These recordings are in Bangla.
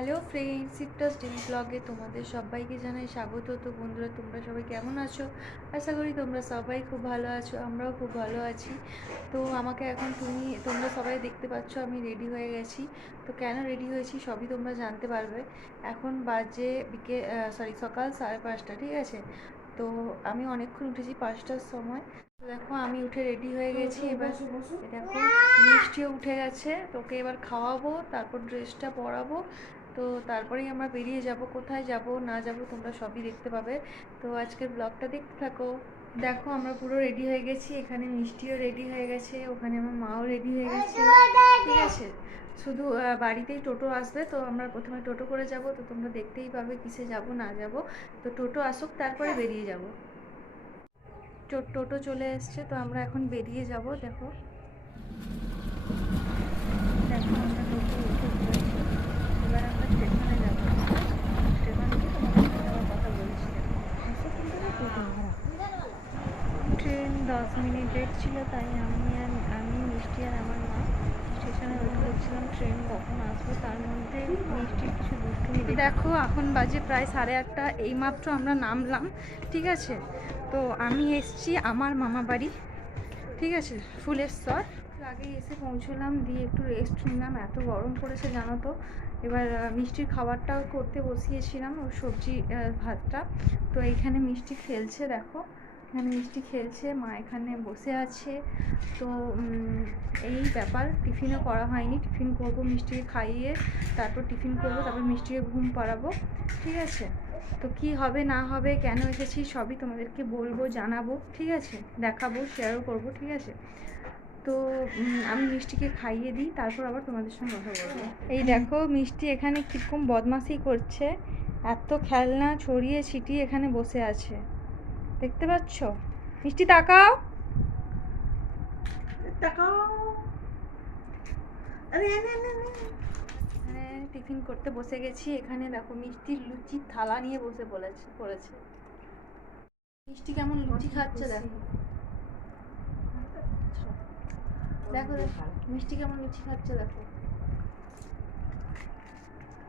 হ্যালো ফ্রেন্ডস, সিপ্টাস ডেলি ব্লগে তোমাদের সবাইকে জানাই স্বাগত। তো বন্ধুরা, তোমরা সবাই কেমন আছো? আশা করি তোমরা সবাই খুব ভালো আছো, আমরাও খুব ভালো আছি। তো আমাকে এখন তোমরা সবাই দেখতে পাচ্ছ আমি রেডি হয়ে গেছি। তো কেন রেডি হয়েছি সবই তোমরা জানতে পারবে। এখন বাজে সকাল 5:30, ঠিক আছে? তো আমি অনেকক্ষণ উঠেছি, 5টার সময়। তো দেখো আমি উঠে রেডি হয়ে গেছি। এবার দেখো মিষ্টিও উঠে গেছে, তোকে এবার খাওয়াবো, তারপর ড্রেসটা পরাবো। তো তারপরেই আমরা বেরিয়ে যাব। কোথায় যাব না যাব তোমরা সবই দেখতে পাবে। তো আজকের ব্লগটা দেখতে থাকো। দেখো আমরা পুরো রেডি হয়ে গেছি, এখানে মিষ্টিও রেডি হয়ে গেছে, ওখানে আমার মাও রেডি হয়ে গেছে, ঠিক আছে? শুধু বাড়িতেই টোটো আসবে, তো আমরা প্রথমে টোটো করে যাব। তো তোমরা দেখতেই পাবে কিসে যাব না যাব। তো টোটো আসুক, তারপরে বেরিয়ে যাব। টোটো চলে এসছে, তো আমরা এখন বেরিয়ে যাব। দেখো দেখো আমরা টোটো উঠে পড়েছি। এবার আমরা স্টেশনে যাবো। স্টেশনে গিয়ে তোমাদের সাথে আবার কথা বলছি। ট্রেন 10 মিনিট লেট ছিল, তাই আমি মিষ্টি আর আমার মা স্টেশনে ওয়েট করছিলাম ট্রেন কখন আসবে। তার মধ্যে মিষ্টির কিছু দুষ্টুমি দেখো। এখন বাজে প্রায় 8:30, এইমাত্র আমরা নামলাম, ঠিক আছে? তো আমি এসছি আমার মামা বাড়ি, ঠিক আছে, ফুলেশ্বর। আগেই এসে পৌঁছলাম, দিয়ে একটু রেস্ট নিলাম, এত গরম পড়েছে জানো তো। এবার মিষ্টির খাবারটাও করতে বসিয়েছিলাম, ওই সবজি ভাতটা। তো এইখানে মিষ্টি খেলছে, দেখো এখানে মিষ্টি খেলছে, মা এখানে বসে আছে। তো এই ব্যাপার। টিফিনও করা হয়নি, টিফিন করবো, মিষ্টিকে খাইয়ে তারপর টিফিন করবো, তারপর মিষ্টিকে ঘুম পাড়াবো, ঠিক আছে? তো কি হবে না হবে, কেন এসেছি সবই তোমাদেরকে বলবো, জানাবো, ঠিক আছে? দেখাবো, শেয়ারও করবো, ঠিক আছে? তো আমি মিষ্টিকে খাইয়ে দিই, তারপর আবার তোমাদের সঙ্গে কথা বলবো। এই দেখো মিষ্টি এখানে কীরকম বদমাশি করছে, এত খেলনা ছড়িয়ে ছিটিয়ে এখানে বসে আছে, দেখতে পাচ্ছ? মিষ্টি তাকাও তাকাও। এখানে টিফিন করতে বসে গেছি। এখানে দেখো মিষ্টির লুচির থালা নিয়ে বসে পড়েছে। মিষ্টি কেমন লুচি খাচ্ছে দেখো। দেখো দেখো মিষ্টি কেমন লুচি খাচ্ছে দেখো।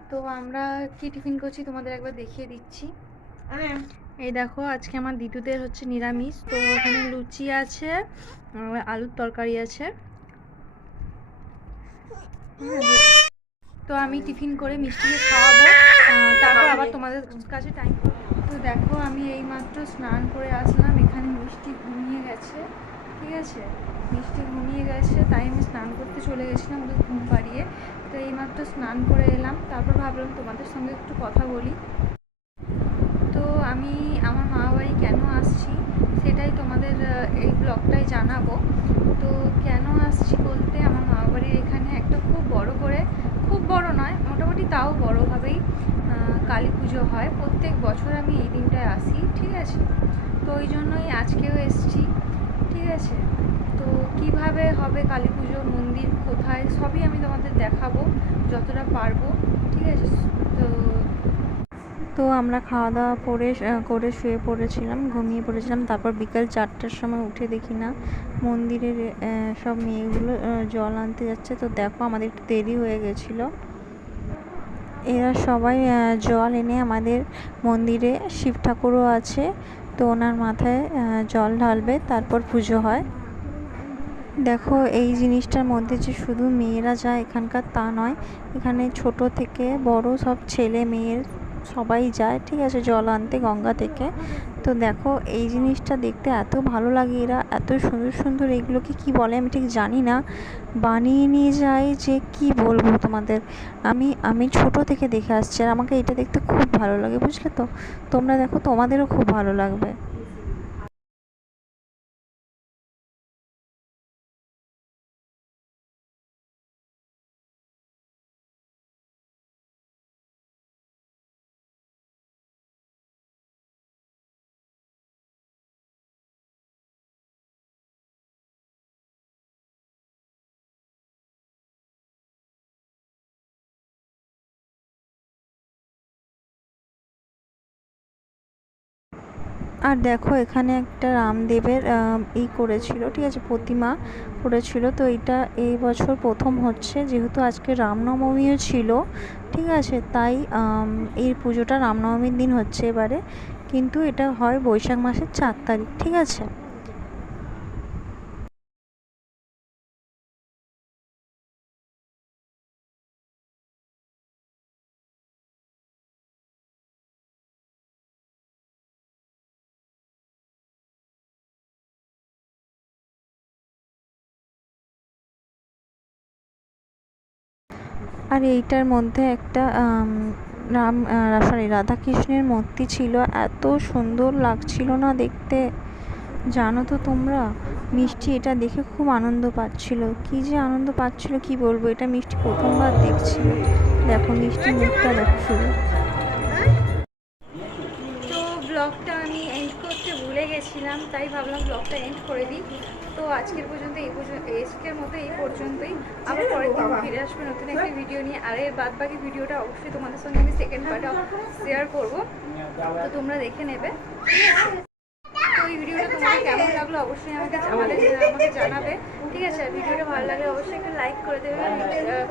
তো আমরা কি টিফিন করছি তোমাদের একবার দেখিয়ে দিচ্ছি। এই দেখো আজকে আমার দিদুদের হচ্ছে নিরামিষ। তো এখানে লুচি আছে, আলুর তরকারি আছে। তো আমি টিফিন করে মিষ্টিকে খাওয়াবো, তারপর আবার তোমাদের কাছে টাইম। তো দেখো আমি এইমাত্র স্নান করে আসলাম, এখানে মিষ্টি ঘুমিয়ে গেছে, ঠিক আছে? মিষ্টি ঘুমিয়ে গেছে, তাই আমি স্নান করতে চলে গেছিলাম ওদের ঘুম পাড়িয়ে। তো এইমাত্র স্নান করে এলাম, তারপর ভাবলাম তোমাদের সঙ্গে একটু কথা বলি। তো আমি আমার মামা বাড়ি কেন আসছি সেটাই তোমাদের এই ব্লগটাই জানাবো। তো কেন আসছি বলতে, আমার মামা বাড়ির এখানে একটা খুব বড় করে, খুব বড় নয় মোটামুটি তাও বড়োভাবেই কালী পুজো হয়। প্রত্যেক বছর আমি এই দিনটায় আসি, ঠিক আছে? তো ওই জন্যই আজকেও এসছি, ঠিক আছে? তো কিভাবে হবে কালী পুজো, মন্দির কোথায়, সবই আমি তোমাদের দেখাবো যতটা পারবো, ঠিক আছে? তো আমরা খাওয়া দাওয়া করে শুয়ে পড়েছিলাম, ঘুমিয়ে পড়েছিলাম। তারপর বিকাল 4টার সময় উঠে দেখি না মন্দিরের সব মেয়েগুলো জল আনতে যাচ্ছে। তো দেখো আমাদের একটু দেরি হয়ে গেছিলো। এরা সবাই জল এনে আমাদের মন্দিরে শিব ঠাকুরও আছে, তো ওনার মাথায় জল ঢালবে, তারপর পুজো হয়। দেখো এই জিনিসটার মধ্যে যে শুধু মেয়েরা যায় এখানকার তা নয়, এখানে ছোট থেকে বড় সব ছেলে মেয়ের সবাই যায়, ঠিক আছে, জল আনতে গঙ্গা থেকে। তো দেখো এই জিনিসটা দেখতে এত ভালো লাগে, এরা এত সুন্দর সুন্দর, এগুলোকে কি বলে আমি ঠিক জানি না, বানিয়ে নিয়ে যায় যে কি বলবো তোমাদের। আমি ছোট থেকে দেখে আসছি, আর আমাকে এটা দেখতে খুব ভালো লাগে, বুঝলে তো? তোমরা দেখো, তোমাদেরও খুব ভালো লাগবে। আর দেখো এখানে একটা রামদেবের করেছিল, ঠিক আছে, প্রতিমা করেছিল। তো এটা এই বছর প্রথম হচ্ছে, যেহেতু আজকে রামনবমীও ছিল, ঠিক আছে। তাই এই পুজোটা রামনবমীর দিন হচ্ছে এবারে, কিন্তু এটা হয় বৈশাখ মাসের 4 তারিখ, ঠিক আছে। আর এইটার মধ্যে একটা সরি রাধাকৃষ্ণের মূর্তি ছিল, এত সুন্দর লাগছিল না দেখতে। জানো তো তোমরা, মিষ্টি এটা দেখে খুব আনন্দ পাচ্ছিল, কি যে আনন্দ পাচ্ছিল কি বলবো। এটা মিষ্টি প্রথমবার দেখছিল। দেখো মিষ্টি মুখটা দেখো শুধু। তো ব্লগটা আমি এন্ড করতে ভুলে গেছিলাম, তাই ভাবলাম ব্লগটা এন্ড করে দিই। তো আজকের মতো এই পর্যন্তই। আবার পরের দিন ফিরে আসবে নতুন একটা ভিডিও নিয়ে। আর এর বাদ বাকি ভিডিওটা অবশ্যই তোমাদের সঙ্গে আমি সেকেন্ড পার্টে শেয়ার করবো, তো তোমরা দেখে নেবে। তো এই ভিডিওটা তোমাদের কেমন লাগলো অবশ্যই আমাকে জানাবে, ঠিক আছে। আর ভিডিওটা ভালো লাগলে অবশ্যই একটা লাইক করে দেবে,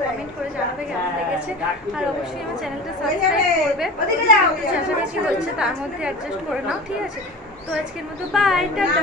কমেন্ট করে জানাবে কেমন লেগেছে। আর অবশ্যই আমার চ্যানেলটা সাবস্ক্রাইব করবে। চেঁচামেচি হচ্ছে, তার মধ্যে অ্যাডজাস্ট করে নাও, ঠিক আছে। তো আজকের মতো বাই, টাটা।